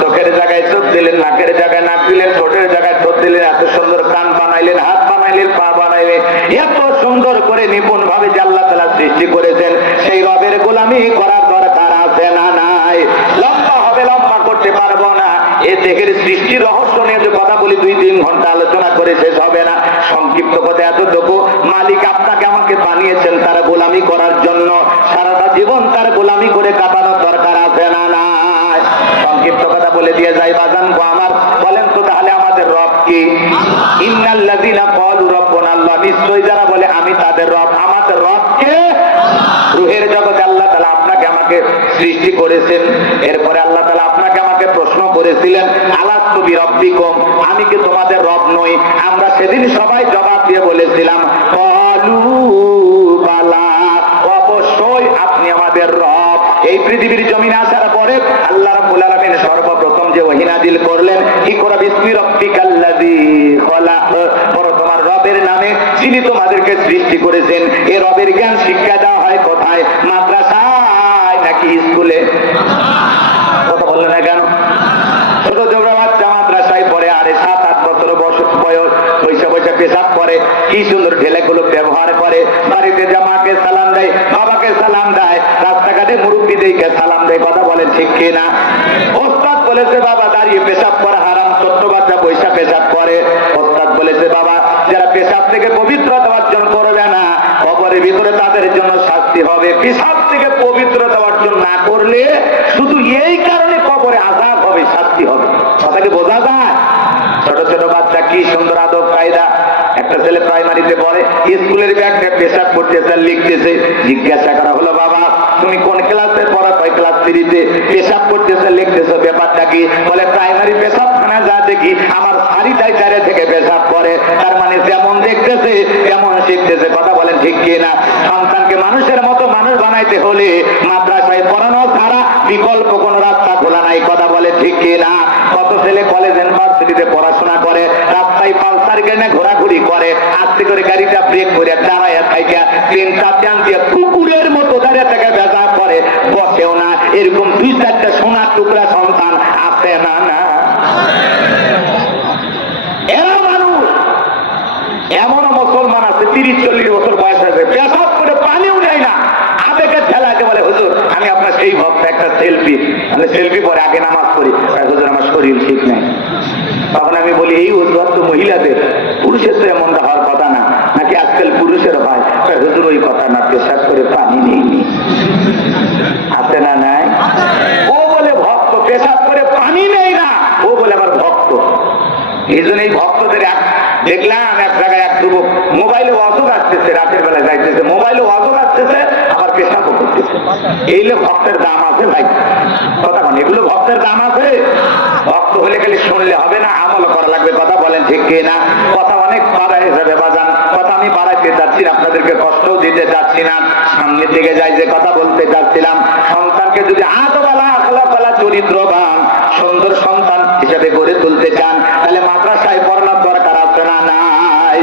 চোখের জায়গায় চোখ দিলেন, নাকের জায়গায় নাক দিলেন, ঠোঁটের জায়গায় ঠোঁট দিলেন, এত সুন্দর কান বানাইলেন, হাত বানাইলেন, পা বানাইলেন, এত সুন্দর করে নিপুণ ভাবে যে আল্লাহ তাআলা সৃষ্টি করেছেন, সেই রবের গোলামি করার দরকার আছে না নাই? লম্বা হবে, লম্বা করতে পারবো না। এ দেহের সৃষ্টির রহস্য নিয়ে যে কথা বলি 2-3 ঘন্টা আলোচনা করে শেষ হবে না। সংক্ষিপ্ত কথা এতটুকু, মালিক আপনাকে আমাকে বানিয়েছেন তার গোলামি করার জন্য। সারাটা জীবন তার গোলামি করে কাটানোর দরকার আছে না নাই? সংক্ষিপ্ত কথা বলে দিয়ে যাই বাজান গো আমার, বলেন তো তাহলে আমাদের রব কি? ইন্নাল্লাযীনা ক্বালু রাব্বুনা আল্লাহ, নিশ্চয়ই যারা বলে আমি তাদের রব। আমাদের রব কে? রূহের জগতে আল্লাহ তাআলা আপনাকে আমাকে সৃষ্টি করেছেন। এরপরে আল্লাহ তাআলা আপনাকে আমাকে প্রশ্ন করেছিলেন, আলাস্তু বিরাব্বিকুম, আমি কি তোমাদের রব নই? আমরা সেদিন সবাই জবাব দিয়ে বলেছিলাম, ক্বালু বালা, অবশ্যই আপনি আমাদের রব। এই পৃথিবীর জমিনে আসার পরে আল্লাহ রাব্বুল আলামিন সর্বপ্রথম যে ওহী নাযিল করলেন, ইকরা বিসমি রাব্বিকাল্লাযী খলাক, পড়ো তোমার রবের নামে যিনি তোমাদেরকে সৃষ্টি করেছেন। এই রবের জ্ঞান শিক্ষা দেওয়া হয় কোথায়? মাদ্রাসায় নাকি স্কুলে? কথা বললেন না কেন? ছোট জোবরা বাচ্চা মাদ্রাসায় পড়ে, আরে 7-8 বছর বয়স, পয়সা পয়সা পেশাব করে, কি সুন্দর ঢেলেগুলো ব্যবহার করে, বাড়িতে জামাকে সালাম দেয়, বাবাকে সালাম দেয়, রাস্তাঘাটে মুরব্বি দেখে সালাম দেয়। কথা বলেন ঠিক কিনা? ওস্তাদ বলেছে বাবা দাঁড়িয়ে পেশাব করা হারাম, ছোট্ট বাচ্চা পয়সা পেশাব করে। ওস্তাদ বলেছে বাবা যারা পেশাব থেকে পবিত্রতা অর্জন করবে না, কবরের ভিতরে তাদের জন্য শাস্তি হবে। পেশাব থেকে পবিত্রতা অর্জন না করলে শুধু এই কারণে কবরে আযাব হবে, শাস্তি হবে। কথা কি বোঝা যায়? ছোট ছোট বাচ্চা কি সুন্দর আদব কায়দা। একটা ছেলে প্রাইমারিতে পড়ে, স্কুলের ব্যাগটা পেশাব করতেছে, লিখতেছে। জিজ্ঞাসা করা হলো, বাবা তুমি কোন ক্লাসে পড়া? কয় ক্লাস 3-তে। পেশাব করতেছে, লিখতেছে, ব্যাপারটা কি? বলে প্রাইমারি পেশাবখানা যা দেখি আমার শাড়িটাই চারে থেকে পেশাব করে। তার মানে যেমন দেখতেছে তেমন শিখতেছে। কথা বলেন ঠিক কিনা? সন্তানকে মানুষের মতো মানুষ বানাইতে হলে মাদ্রাসায় পড়ানো ছাড়া বিকল্প কোন রাস্তা খোলা নাই। কথা বলে ঠিক কিনা? কত ছেলে কলেজ ইউনিভার্সিটিতে পড়াশোনা করে, রাস্তায় পালসার গাড়ি ঘোরাঘুরি করে, আস্তে করে গাড়িটা ব্রেক করে দাঁড়ায় থাইকা ট্রেনটা টান দিয়ে কুকুরের মতো দাঁড়িয়ে থেকে বেজা করে, বসেও না। এরকম 2-4টা সোনার টুকরা সন্তান আছে না? না, এরা মানুষ। এমন মুসলমান আছে 30-40 বছর বয়স আছে, পেশাব করে পানিও নেয় না, আবেগের ঠেলাকে বলে হুজুর আমি আপনার সেই ভক্ত, একটা সেলফি। আমি সেলফি পরে আগে নামাজ পড়ি, হুজুর আমার শরীর ঠিক নাই। তখন আমি বলি এই উদ্ভব তো মহিলাদের, পুরুষের তো এমনটা হওয়ার কথা না, নাকি আজকাল পুরুষের হয়? হুজুর ওই কথা না, পেশাব করে পানি নেই। আছে না নাই? ও বলে ভক্ত, পেশাব করে পানি নেই না, ও বলে আবার ভক্ত। এই জন্য এই ভক্তদের দেখলাম এক জায়গায় এক যুবক মোবাইলে অজু আসতেছে, রাতের বেলা যাইতেছে, মোবাইলে অজু আসতেছে, আবার পেশাবও করতেছে। এইগুলো ভক্তের দাম আছে ভাই। কথা বলেন, এগুলো ভক্তের দাম আছে। ভক্ত হলে খালি শুনলে হবে না, আমল করা লাগবে। কথা বলেন ঠিক কিনা? কথা অনেক বাড়াই যাবে বাজান, কথা আমি বাড়াইতে চাচ্ছি না, আপনাদেরকে কষ্টও দিতে চাচ্ছি না। সামনের দিকে যাই যে কথা বলতে চাচ্ছিলাম, সন্তানকে যদি আদওয়ালা, আখলাকওয়ালা, চরিত্রবান, সুন্দর সন্তান হিসেবে গড়ে তুলতে চান, তাহলে মাদ্রাসায় পড়ানোর দরকার আছে না নাই?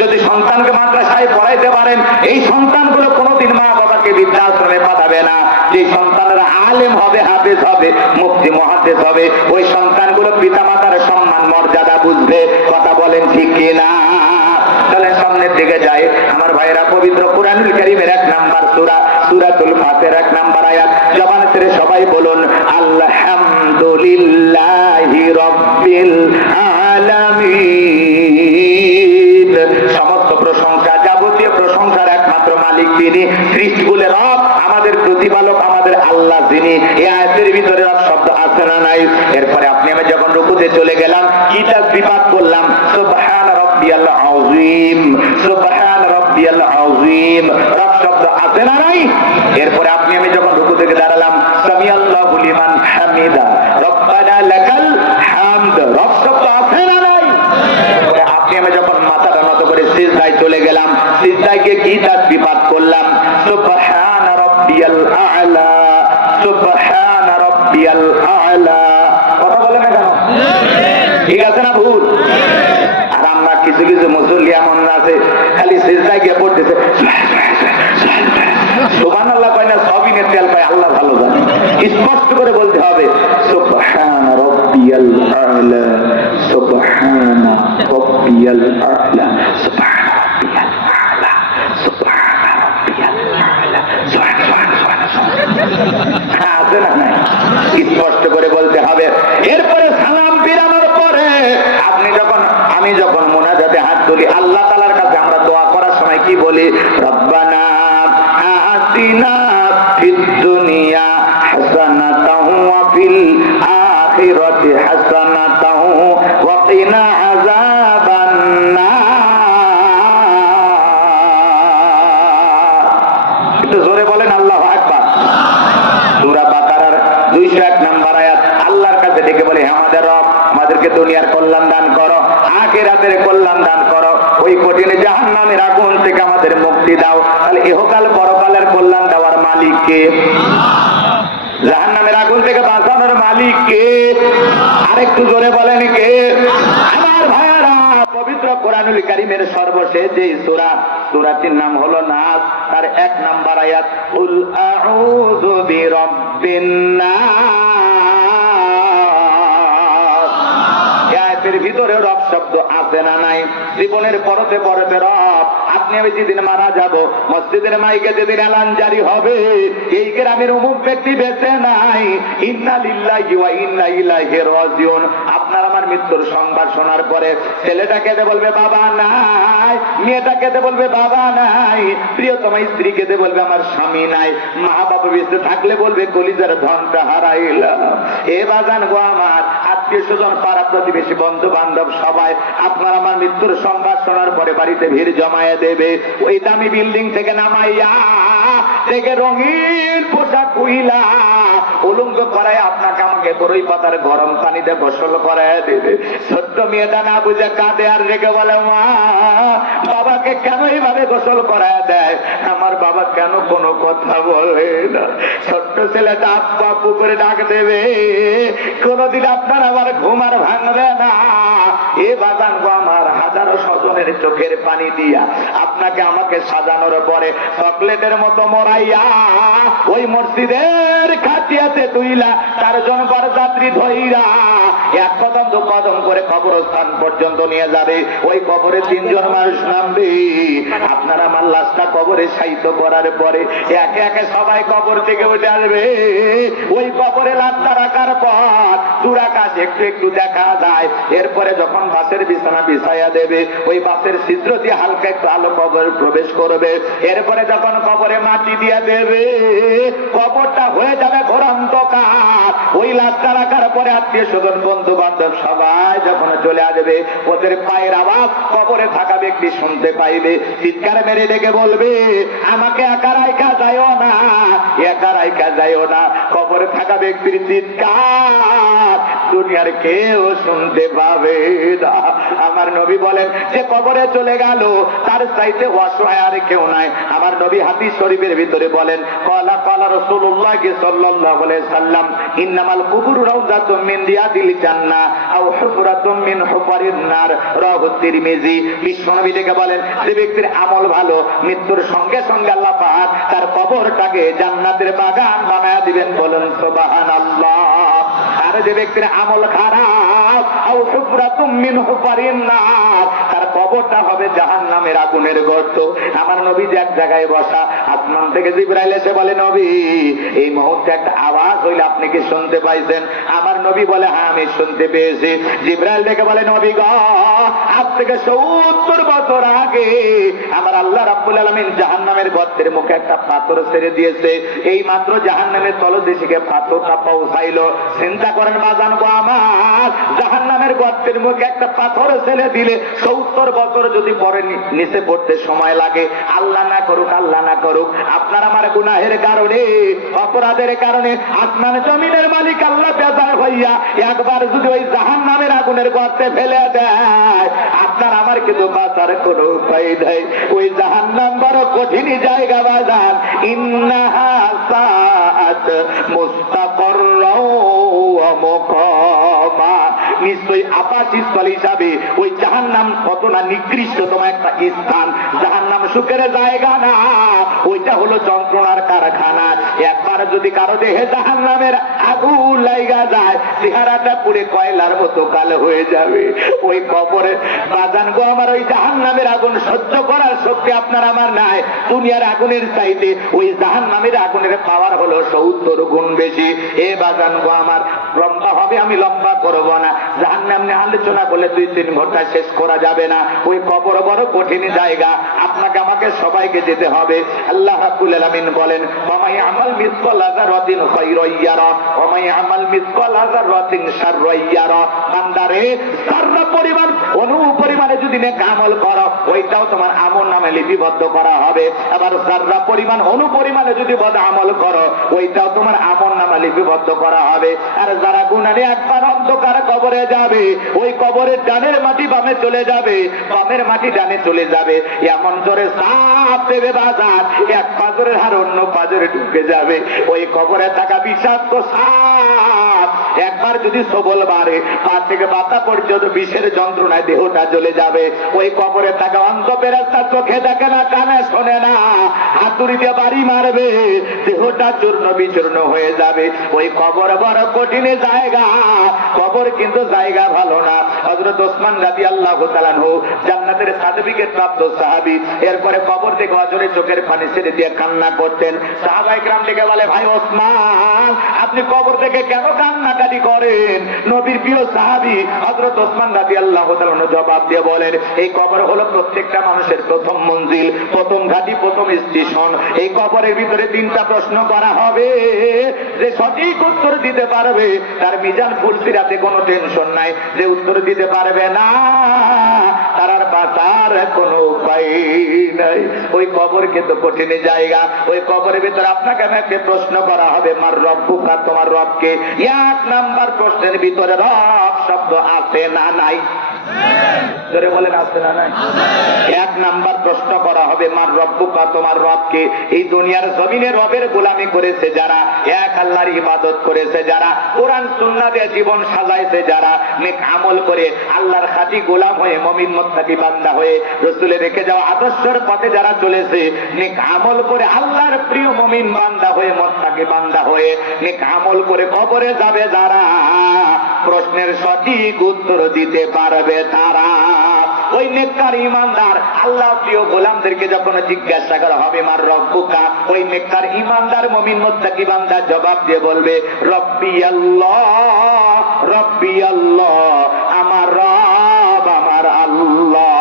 যদি সন্তানকে মাদ্রাসায় পড়াইতে পারেন, এই সন্তানগুলো কোনোদিন মা বাবাকে বৃদ্ধাশ্রমে পাঠাবে না। যে সন্তানরা আলেম হবে, হাফেজ হবে, মুফতি মুহাদ্দিস হবে, ওই সন্তানগুলো পিতামাতার সম্মান মর্যাদা বুঝবে। কথা বলেন ঠিক কিনা? তাহলে সামনের দিকে যাই আমার ভাইরা, পবিত্র কুরআনুল কারীমের 1 নাম্বার সূরা, সূরাতুল ফাতিহার 1 নাম্বার আয়াত, জবান ছেড়ে সবাই বলুন আলহামদুলিল্লাহি রাব্বিল আলামিন। সমস্ত প্রশংসা, যাবতীয় প্রশংসার একমাত্র মালিক তিনি, সৃষ্টিকুলের রব, আমাদের প্রতিপালক, আমাদের চলে গেলাম, কি তাসবিহাত করলাম, সুবহান রাব্বিয়াল আযীম, সুবহান রাব্বিয়াল আযীম। রব শব্দ আছে না নাই? এরপরে আপনি আমি যখন রুকু থেকে দাঁড়ালাম, সামিআল্লাহু লিমান হামিদা, রব্বানা লাকাল হামদ, রব শব্দ আছে না নাই? এরপরে আপনি আমি যখন মাথাটা নত করে সিজদায় চলে গেলাম, সিজদায় গিয়ে কি তাসবিহাত করলাম, সুবহান রাব্বিয়াল আ'লা, সুবহান রাব্বিয়াল আ'লা। কথা বলে না কেন? ঠিক আছে না ভুল? আর আমরা কিছু কিছু মুসল্লি এমন আছে খালি সিজদায় গিয়ে পড়তেছে, সুবহানাল্লাহ কয় না, সবই নে তেল পায়, আল্লাহ ভালো জানে। স্পষ্ট করে বলতে হবে, সুবহান রাব্বিয়াল আ'লা, সুবহান রাব্বিয়াল আ'লা, সুবহান রাব্বিয়াল আ'লা, সুবহান রাব্বিয়াল আ'লা, সুবহান। আছে না নাই? স্পষ্ট করে বলতে হবে। এরপরে সালাম ফিরানোর পরে আপনি যখন আমি যখন মুনাজাতে হাত তুলি, আল্লাহ তাআলার কাছে আমরা দোয়া করার সময় কি বলি, রব্বানা আতিনা ফিদ দুনিয়া হাসানাতাও ওয়া ফিল আখিরাতি হাসানাতাও ওয়া কিনা আযাবান নার। একটু জোরে বলেন আল্লাহু আকবার। সূরা বাকারার 201 নম্বর আয়াত, আল্লাহর কাছে ডেকে বলে, আমাদের রব, আমাদেরকে দুনিয়ার কল্যাণ দান করো, আখিরাতের কল্যাণ দান করো, ওই কঠিন জাহান্নামের আগুন থেকে আমাদের মুক্তি দাও। তাহলে ইহকাল পরকালের কল্যাণ দেওয়ার মালিক কে? জাহান্নামের আগুন থেকে বাঁচানোর মালিক কে? আরেকটু জোরে বলেন কে? আমার ভাইয়ারা, পবিত্র কোরআনুল কারীমের সর্বশেষ যে সূরা, সূরাটির নাম হলো নাস, তার 1 নম্বর আয়াত, কুল আউযু বিরাব্বিন নাস। আয়াতের ভিতরে রব শব্দ আছে না নাই? জীবনের পরতে পরতে রব, আপনি আমি যেদিন মারা যাব, মসজিদের মাইকে যেদিন এলান জারি হবে, এই গ্রামের অমুক ব্যক্তি বেঁচে নাই, ইন্না লিল্লাহি ওয়া ইন্না ইলাইহি রাজিউন, আপনার আমার মৃত্যুর সংবাদ শোনার পরে ছেলেটা কেঁদে বলবে বাবা নাই, মেয়েটা কেঁদে বলবে বাবা নাই, প্রিয়তমা স্ত্রী কেঁদে বলবে আমার স্বামী নাই, মা বাবা বেঁচে থাকলে বলবে কলিজার ধনটা হারাইলাম। এ বাজান গো আমার, আত্মীয় স্বজন, পাড়া প্রতিবেশী, বন্ধু বান্ধব সবাই আপনার আমার মৃত্যুর সংবাদ শোনার পরে বাড়িতে ভিড় জমায়ে দেবে। ওই দামি বিল্ডিং থেকে নামাইয়া থেকে রঙিন পোশাক কইলা উলঙ্গ করায় আপনাকে আমাকে বড়ই পাতার গরম পানিতে গোসল করায় দেবে। ছোট্ট মেয়েটা না বুঝে কাঁদে আর রেগে বলে, মা বাবাকে কেন এইভাবে গোসল করায় দেয়, আমার বাবা কেন কোনো কথা বলে না। ছোট্ট ছেলেটা আপু আপু করে ডাক দেবে, কোনদিন আপনার আমার ঘুম আর ভাঙবে না। এ বাজান গো আমার, হাজারো স্বজনের চোখের পানি দিয়া আপনাকে আমাকে সাজানোর পরে চকলেটের মতো মরাইয়া ওই মসজিদের খাটিয়াতে তুইলা 4 জন বরযাত্রী ধইরা 1 কদম 2 কদম করে কবরস্থান পর্যন্ত নিয়ে যাবে। ওই কবরে 3 জন মানুষ নামবে। আপনার আমার লাশটা কবরে শায়িত করার পরে একে একে সবাই কবর থেকে উঠে আসবে। ওই কবরে লাশটা রাখার পর দুরাকাশ একটু একটু দেখা যায়। এরপরে যখন বাসের বিছানা বিছাইয়া দেবে, ওই বাসের ছিদ্র দিয়ে হালকা একটু আলো কবরে প্রবেশ করবে। এরপরে যখন কবরে মাটি দিয়ে দেবে, কবরটা হয়ে যাবে ঘোর অন্ধকার। ওই লাশটা রাখার পরে আত্মীয় স্বজন, বন্ধু বান্ধব সবাই যখন চলে আসবে, ওদের পায়ের আওয়াজ কবরে থাকা ব্যক্তি শুনতে পাইবে। চিৎকার মেরে ডেকে বলবে, আমাকে একা রাইখা যাইও না, একা রাইখা যাইও না। কবরে থাকা ব্যক্তির চিৎকার দুনিয়ার কেউ শুনতে পাবে না। আমার নবী বলেন, যে কবরে চলে গেল তার চাইতে অসহায় আর কেউ নাই। আমার নবী হাদিস শরীফের ভিতরে বলেন, ক্বালা ক্বালা রাসূলুল্লাহ সাল্লাল্লাহু আলাইহি সাল্লাম, ইন্নামাল কুবুরু রাউযাতুম মিন রিয়াদিল জান্নাহ আও হুফরাতুম মিন হুফারিন নার, রাওয়াহু তিরমিজি। বিশ্বনবী ডেকে বলেন, যে ব্যক্তির আমল ভালো, মৃত্যুর সঙ্গে সঙ্গে আল্লাহ পাক তার কবরটাকে জান্নাতের বাগান বানায়া দিবেন। বলেন সুবহানাল্লাহ। আর যে ব্যক্তির আমল খারাপ, আও হুফরাতুম মিন হুফারিন নার, তার কবরটা হবে জাহান্নামের আগুনের গর্ত। আমার নবী যে এক জায়গায় বসা, আসমান থেকে জিবরাইল এসে বলে, নবী এই মুহূর্তে একটা আওয়াজ হইলে আপনি কি শুনতে পাইছেন? আমার নবী বলে হ্যাঁ আমি শুনতে পেয়েছি। জিবরাইল ডেকে বলে নবী গো, আজ থেকে 70 বছর আগে আমার আল্লাহ রাব্বুল আলামিন জাহান্নামের গর্তের মুখে একটা পাথর ছেড়ে দিয়েছে। এই মাত্র জাহান্নামের তলদেশে পাথরটা পৌঁছাইলো। চিন্তা করেন বাজান গো আমার, জাহান্নামের গর্তের মুখে একটা পাথর ছেড়ে দিলে 70 বছর যদি পরে নিচে পড়তে সময় লাগে, আল্লাহ না করুক, আল্লাহ না করুক, আপনার আমার গুনাহের কারণে, অপরাধের কারণে আসমান জমিনের মালিক আল্লাহ বেজার হইয়া একবার যদি ওই জাহান্নামের আগুনের গর্তে ফেলে দেয়, আপনার আমার কিন্তু বাঁচার কোনো উপায় নেই। ওই জাহান্নাম বড় কঠিন জায়গা বাজান। ইন্নাহা সাআত মুস্তাকাররাও ওয়া মুকামা, নিশ্চয়ই আবাসস্থল হিসাবে ওই জাহান্নাম কত না নিকৃষ্টতম একটা স্থান। জাহান্নাম সুখের জায়গা না, ওইটা হলো যন্ত্রণার কারখানা। একবার যদি কারো দেহে জাহান্নামের আগুন লাগা যায়, চেহারাটা পুড়ে কয়লার মতো কালো হয়ে যাবে। ওই কবরে বাজান গো আমার, ওই জাহান্নামের আগুন সহ্য করার শক্তি আপনার আমার নাই। দুনিয়ার আগুনের চাইতে ওই জাহান্নামের আগুনের পাওয়ার হলো 70 গুণ বেশি। এ বাজান গো আমার, লম্বা হবে, আমি লম্বা করব না। জাহান্নাম নিয়ে আলোচনা করলে 2-3 ঘন্টা শেষ করা যাবে না। ওই কবর বড় কঠিন জায়গা, আপনাকে আমাকে সবাইকে যেতে হবে। আল্লাহ রাব্বুল আলামিন বলেন ওয়া ইয়ামাল মিসকালা যারাতিন খায়রান ইয়ারা ওয়া মান ইয়ামাল মিসকালা যারাতিন শাররান ইয়ারা। বান্দারে, যারা পরিমাণ অনু পরিমাণে যদি নেক আমল করো, ওইটাও তোমার আমলনামায় লিপিবদ্ধ করা হবে। আবার যারা পরিমাণ অনু পরিমাণে যদি বদ আমল করো, ওইটাও তোমার আমলনামায় লিপিবদ্ধ করা হবে। আর যারা গুনাহ নিয়ে একবার অন্ধকার কবরে যাবে, ওই কবরের ডানের মাটি বামে চলে যাবে, বামের মাটি ডানে চলে যাবে। এমন জোরে সাপ দেবে বাজার, এক পাজরের হার অন্য পাজরে ঢুকে যাবে। ওই কবরে থাকা বিষাক্ত সাপ একবার যদি সবল বাড়ে, পা থেকে মাথা পর্যন্ত বিষের যন্ত্রণায় দেহটা চলে যাবে। ওই কবরে থাকা অন্ধ ফেরেশতা চোখে দেখে না, কানে শোনে না, হাতুড়ি দিয়ে বাড়ি মারবে, দেহটা চূর্ণ বিচূর্ণ হয়ে যাবে। ওই কবর বড় কঠিন জায়গা। কবর কিন্তু জায়গা ভালো না। হযরত ওসমান রাদিয়াল্লাহু তাআলা আনহু জান্নাতের সার্টিফিকেট প্রাপ্ত সাহাবী, এরপরে কবর থেকে অজরে চোখের পানি ছেড়ে দিয়ে কান্না করতেন। সাহাবায়ে কেরাম ডেকে বলে ভাই ওসমান, আপনি কবর থেকে কেন কান্নাকাটি করেন? নবীর প্রিয় সাহাবী হযরত ওসমান রাদিয়াল্লাহু তাআলা আনহু জবাব দিয়ে বলেন, এই কবর হলো প্রত্যেকটা মানুষের প্রথম মঞ্জিল, প্রথম ঘাঁটি, প্রথম স্টেশন। এই কবরের ভিতরে 3টা প্রশ্ন করা হবে। যে সঠিক উত্তর দিতে পারবে তার মিজান ফুলসিরাতে কোনো টেনশন নাই। যে উত্তর দিতে পারবে না, তার আর বাঁচার কোনো উপায় নাই। ওই কবর কিন্তু কঠিন জায়গা। ওই কবরের ভিতরে আপনাকে আমাকে প্রশ্ন করা হবে, মার রব্বুকা, তোমার রবকে। 1 নাম্বার প্রশ্নের ভিতরে রব শব্দ আছে না নাই? জোরে বলেন আছে না নাই? 1 নাম্বার প্রশ্ন করা হবে, মার রব্বুকা, তোমার রবকে। এই দুনিয়ার জমিনে রবের গোলামি করেছে যারা, এক আল্লাহর ইবাদত করেছে যারা, কোরআন সুন্নাহ দিয়ে জীবন সাজাইছে যারা, নেক আমল করে আল্লাহর খাঁটি গোলাম হয়ে মুমিন মুত্তাকি বান্দা হয়ে রাসূলের রেখে যাওয়া আদর্শের পথে যারা চলেছে, নেক আমল করে আল্লাহর প্রিয় মুমিন বান্দা হয়ে মুত্তাকি বান্দা হয়ে নেক আমল করে কবরে যাবে যারা, প্রশ্নের সঠিক উত্তর দিতে পারবে তারা। ওই নেককার ইমানদার আল্লাহ প্রিয় গোলামদেরকে যখন জিজ্ঞাসা করা হবে মার রব্বুকা, ওই নেককার ইমানদার মুমিন মুত্তাকি বান্দা জবাব দিয়ে বলবে রব্বি আল্লাহ, রব্বি আল্লাহ, আমার রব আমার আল্লাহ।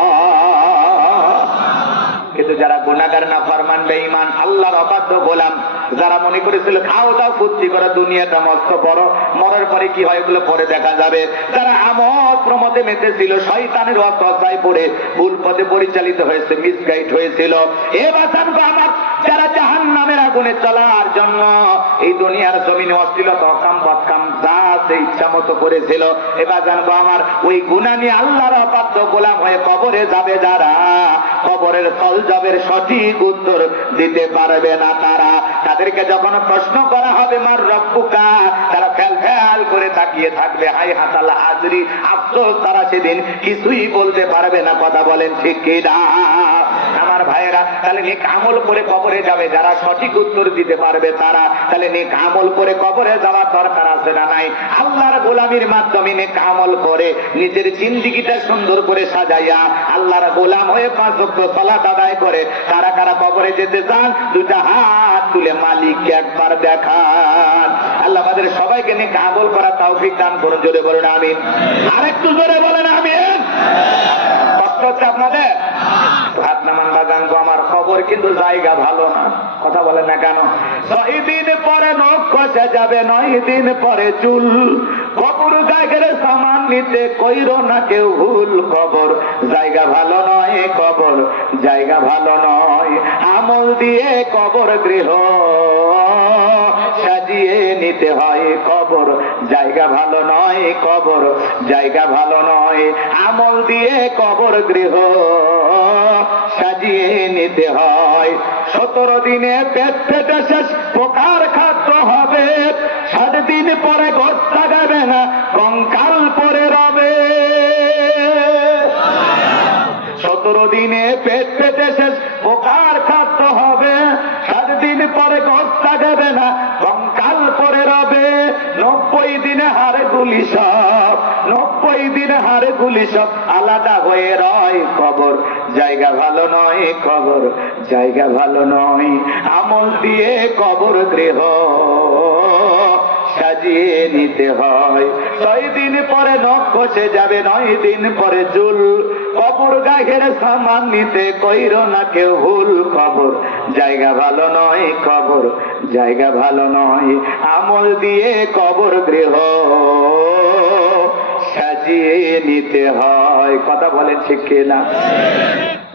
কিন্তু যারা গুনাহগার, নাফরমান, বেঈমান, আল্লাহর অবাধ্য গোলাম, যারা মনে করেছিল খাও দাও ফুর্তি করে দুনিয়াটা মস্ত বড়, মরার পরে কি হয় ওগুলো পরে দেখা যাবে, যারা আমোদ প্রমোদে মেতেছিল, শয়তানের ওয়াসওয়াসায় পড়ে ভুল পথে পরিচালিত হয়েছে, মিসগাইড হয়েছিল, এ বাঁচান গো আমার, যারা জাহান্নামের আগুনে চলার জন্য এই দুনিয়ার জমিনে অশ্লীলতা, অকাম বদকাম যা আছে ইচ্ছা মতো করেছিল, এ বাঁচান গো আমার, ওই গুনাহ নিয়ে আল্লাহর অবাধ্য গোলাম হয়ে কবরে যাবে যারা, কবরের তলজবের সঠিক উত্তর দিতে পারবে না তারা। তাদেরকে যখন প্রশ্ন করা হবে মার রব্বুকা, তারা ফেল ফেল করে তাকিয়ে থাকবে, হাই হাতাল আজরি, আফসোস, তারা সেদিন কিছুই বলতে পারবে না। কথা বলেন ঠিক কি না আমার ভাইয়েরা? তাহলে নেক আমল করে কবরে যাবে যারা, সঠিক উত্তর দিতে পারবে তারা। তাহলে নেক আমল করে কবরে যাওয়ার দরকার আছে না নাই? আল্লাহর গোলামির মাধ্যমে নেক আমল করে নিজের জিন্দেগিটা সুন্দর করে সাজাইয়া আল্লাহর গোলাম হয়ে 5 ওয়াক্ত সালাত আদায় করে কারা কারা কবরে যেতে চান? 2টা হাত তুলে মালিককে একবার দেখান। আল্লাহ আমাদের সবাইকে নিয়ে আমল করা তৌফিক দান করুন, জোরে বলুন আমিন। আরেকটু জোরে বলেন আমিন। কষ্ট হচ্ছে আপনাদের? হাত নামান বাগান গো, আমার খবর কিন্তু জায়গা ভালো না। কথা বলেন না কেন? 6 দিন পরে নখ খসে যাবে, 9 দিন পরে চুল। কবর জায়গার সামান নিতে কইরো না কেউ ভুল। কবর জায়গা ভালো নয়, কবর জায়গা ভালো নয়। আমল দিয়ে কবর গৃহ সাজিয়ে নিতে হয়। কবর জায়গা ভালো নয়, কবর জায়গা ভালো নয়। আমল দিয়ে কবর গৃহ সাজিয়ে নিতে হয়। 17 দিনে পেট ফেটে শেষ পোকার খাদ্য হবে। 60 দিন পরে গোস্ত থাকবে না, কঙ্কাল পরে রবে। 17 দিনে পেট ফেটে শেষ পোকার খাদ্য হবে। 60 দিন পরে গোস্ত থাকবে না, কঙ্কাল পরে রবে। 90 দিনে হাড় গুলি সব, 90 দিনে হাড় গুলি সব আলাদা হয়ে রয়। কবর জায়গা ভালো নয়, কবর জায়গা ভালো নয়। আমল দিয়ে কবর গৃহ সাজিয়ে নিতে হয়। 6 দিন পরে নখ খসে যাবে, 9 দিন পরে চুল। কবর গায়ের সামান নিতে কইরো না কেউ ভুল। কবর জায়গা ভালো নয়, কবর জায়গা ভালো নয়। আমল দিয়ে কবর গৃহ সাজিয়ে নিতে হয়। কথা বলেন ঠিক কিনা?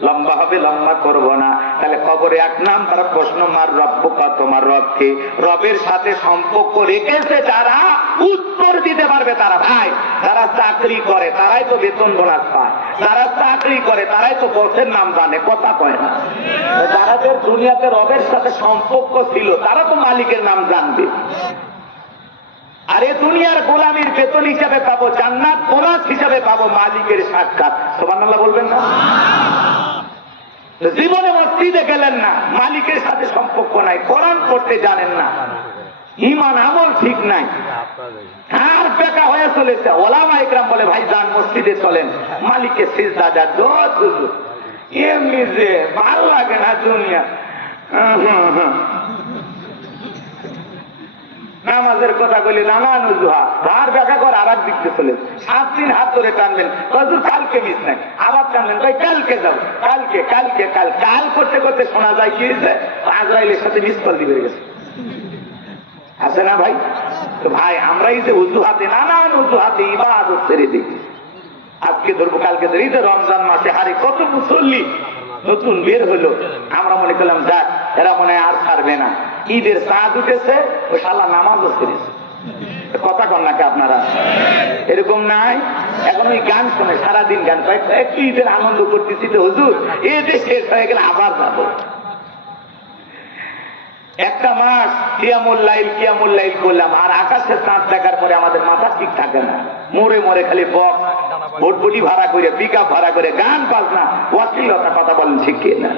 লম্বা হবে, লম্বা করব না। তাহলে কবরে 1 নাম্বার প্রশ্ন, মার রব্বুকা, তোমার রবকে। রবের সাথে সম্পর্ক রেখেছে যারা, উত্তর দিতে পারবে তারা। ভাই, যারা চাকরি করে তারাই তো বেতন বোনাস পায়, যারা চাকরি করে তারাই তো বসের নাম জানে, কথা কয় না। যারাদের দুনিয়াতে রবের সাথে সম্পর্ক ছিল তারা তো মালিকের নাম জানবে। আর এ দুনিয়ার গোলামীর বেতন হিসাবে পাবো, জান্নাত বোনাস হিসাবে পাবো মালিকের সাক্ষাৎ। সুবহানাল্লাহ বলবেন না? জীবনে মসজিদে গেলেন না, মালিকের সাথে সম্পর্ক নাই, কোরআন পড়তে জানেন না, ঈমান আমল ঠিক নাই, আর বেকা হয়ে চলেছে। ওলামা ইকরাম বলে, ভাই যান মসজিদে চলেন, মালিকের সিজদা যা দোষ এমনি যে ভালো লাগে না দুনিয়া। নামাজের কথা বলি নানান অজুহাত, ধার ব্যাখ্যা করে আর এক দিকতে চলে। 7 দিন হাত ধরে টানবেন, কালকে মিস নাই, আবার টানবেন, ভাই কালকে যাও, কালকে কালকে কাল কাল করতে করতে শোনা যায় কি হয়েছে, আজরাইলের সাথে মিস কল দিয়ে গেছে। আছে না ভাই? তো ভাই আমরা এই যে অজুহাতে, নানান অজুহাতে ইবাদত ছেড়ে দিই। আজকে ধরবো, কালকে ধরি, যে রমজান মাসে হারে কত মুসল্লি নতুন বের হলো, আমরা মনে করলাম যাক এরা মনে হয় আর ছাড়বে না। ঈদের চাঁদ উঠেছে, ওই শালা নামাজও ছেড়েছে। কথা কন নাকি আপনারা? এরকম নাই? এখন ওই গান শুনে সারাদিন গান, একটু ঈদের আনন্দ করতেছি তো হুজুর, ঈদে শেষ হয়ে গেলে আবার যাবো। একটা মাস কিয়ামুল লাইল করলাম, আর আকাশের চাঁদ দেখার পরে আমাদের মাথা ঠিক থাকে না। মোড়ে মোড়ে খালি বক্স, ভোটভুটি ভাড়া করে, পিকআপ ভাড়া করে, গান বাজনা, ওয়াকিলতা। কথা বলেন ঠিক কি না?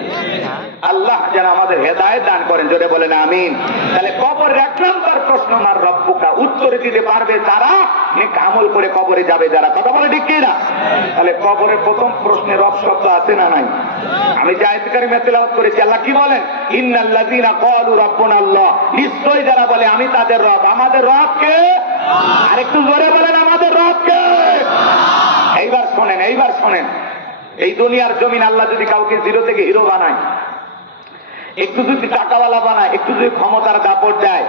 আল্লাহ যেন আমাদের হেদায়েত দান করেন, জোরে বলেন আমিন। তাহলে কবর 1 নাম্বার প্রশ্ন, মার রব্বুকা, উত্তরে দিতে পারবে যারা, নেক আমল করে কবরে যাবে যারা। কথা বলে ঠিক কি না? তাহলে কবরের প্রথম প্রশ্নে রব শব্দ আছে না নাই? আমি যে আয়াত কারিমা তেলাওয়াত করেছি, আল্লাহ কি বলেন? ইন্নাল্লাযীনা ক্বালু রাব্বুনা আল্লাহ, নিশ্চয়ই যারা বলে আমি তাদের রব। আমাদের রব কে? আরেকটু জোরে বলেন, আমাদের রব কে? এইবার শোনেন, এইবার শোনেন। এই দুনিয়ার জমিন আল্লাহ যদি কাউকে জিরো থেকে হিরো বানায়, একটু যদি টাকাওয়ালা বানায়, একটু যদি ক্ষমতার দাপট দেয়,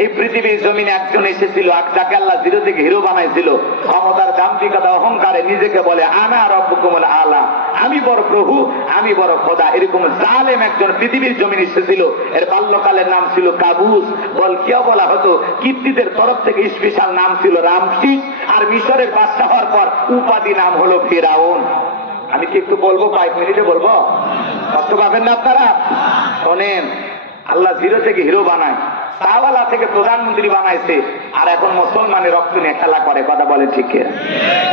এই পৃথিবীর জমিনে একজন এসেছিল, যাকে আল্লাহ জিরো থেকে হিরো বানাইছিল, ক্ষমতার দাম্ভিকতা অহংকারে নিজেকে বলে আনা রব্বুকুমুল আলা, আমি বড় প্রভু, আমি বড় খোদা। এরকম জালেম একজন পৃথিবীর জমিনে এসেছিল। এর বাল্যকালের নাম ছিল কাবুস, বল কেউ বলা হতো। কীর্তিদের তরফ থেকে স্পেশাল নাম ছিল রামসিস, আর মিশরের বাদশা হওয়ার পর উপাধি নাম হলো ফিরাউন। আমি কি একটু বলবো, 5 মিনিটে বলবো? কষ্ট পাবেন না আপনারা? শোনেন, আল্লাহ জিরো থেকে হিরো বানায়, শাহওয়ালা থেকে প্রধানমন্ত্রী বানাইছে, আর এখন মুসলমানের রক্ত নিয়ে খেলা করে। কথা বলে ঠিক কিনা?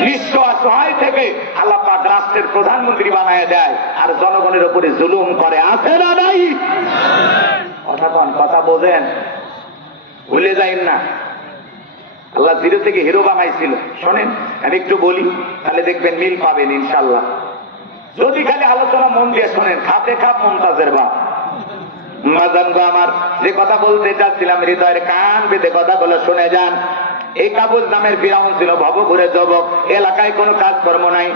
নিঃস্ব অসহায় থেকে আল্লাহ পাক রাষ্ট্রের প্রধানমন্ত্রী বানায় দেয়, আর জনগণের উপরে জুলুম করে। আছে না নাই? কথা বোঝেন, ভুলে যাইন না। আল্লাহ জিরো থেকে হিরো বানাইছিল। শোনেন, আমি একটু বলি, তাহলে দেখবেন মিল পাবেন ইনশাল্লাহ। যদি খালি আলোচনা মন দিয়ে শোনেন। খাপে খাপ মুমতাজের বাপ, মাজান গো আমার, যে কথা বলতে চাচ্ছিলাম হৃদয়ের কান পেতে কথাগুলো শুনে যান। এই কাবুল নামের ফিরাউন ছিল ভবঘুরে যুবক, এলাকায় কোনো কাজকর্ম নাই।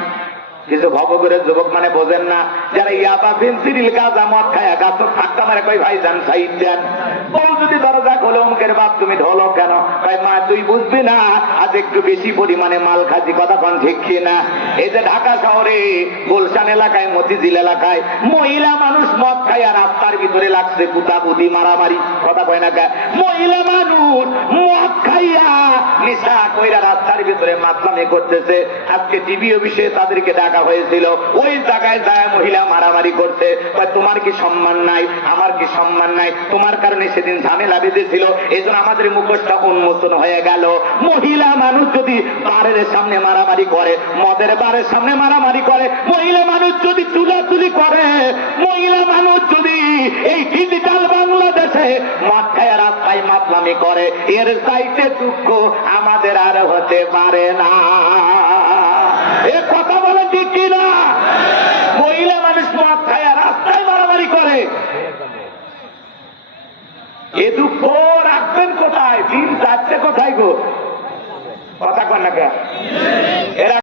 কিছু ভবঘুরের যুবক মানে বোঝেন না, যারা ইয়াবা ফেন্সিডিল গাঁজা মদ খায়া গাছ ঠাক্কা মারে, কই ভাই যান সাইড দেন। বউ যদি দরজা খোলো, অমুকের বাপ তুমি ঢোলো কেন? ভাই মা তুই বুঝবি না, আজ একটু বেশি পরিমাণে মাল খাচ্ছি, কথা কোন ঠিক কি না? এই যে ঢাকা শহরে গুলশান এলাকায়, মতিঝিল এলাকায় মহিলা মানুষ মদ খায় আর রাস্তার ভিতরে লাগছে কুতাকুতি মারামারি, কথা কয় না কে? মহিলা মানুষ মদ খাইয়া নেশা কইরা রাস্তার ভিতরে মাতলামি করতেছে। আজকে টিভি অফিসে তাদেরকে ডাকা হয়েছিল, ওই জায়গায় যায় মহিলা মারামারি করছে। তোমার কি সম্মান নাই? আমার কি সম্মান নাই? তোমার কারণে সেদিন ঝামেলা বেঁধেছিল, এই জন্য আমাদের মুখোশটা উন্মোচন হয়ে গেল। মহিলা মানুষ যদি বারের সামনে মারামারি করে, মদের বারের সামনে মারামারি করে, মহিলা মানুষ যদি চুলাচুলি করে, মহিলা মানুষ যদি এই ডিজিটাল বাংলাদেশে মদ খায় রাস্তায় মাতলামি করে, এর চাইতে দুঃখ আমাদের আর হতে পারে না। এ কথা বলে ঠিক কিনা? মহিলা মানুষ মদ খায় রাস্তায় মারামারি করে, এ দুঃখ রাখবেন কোথায়? দিন যাচ্ছে কোথায় গো? কথা কন না কে? এরা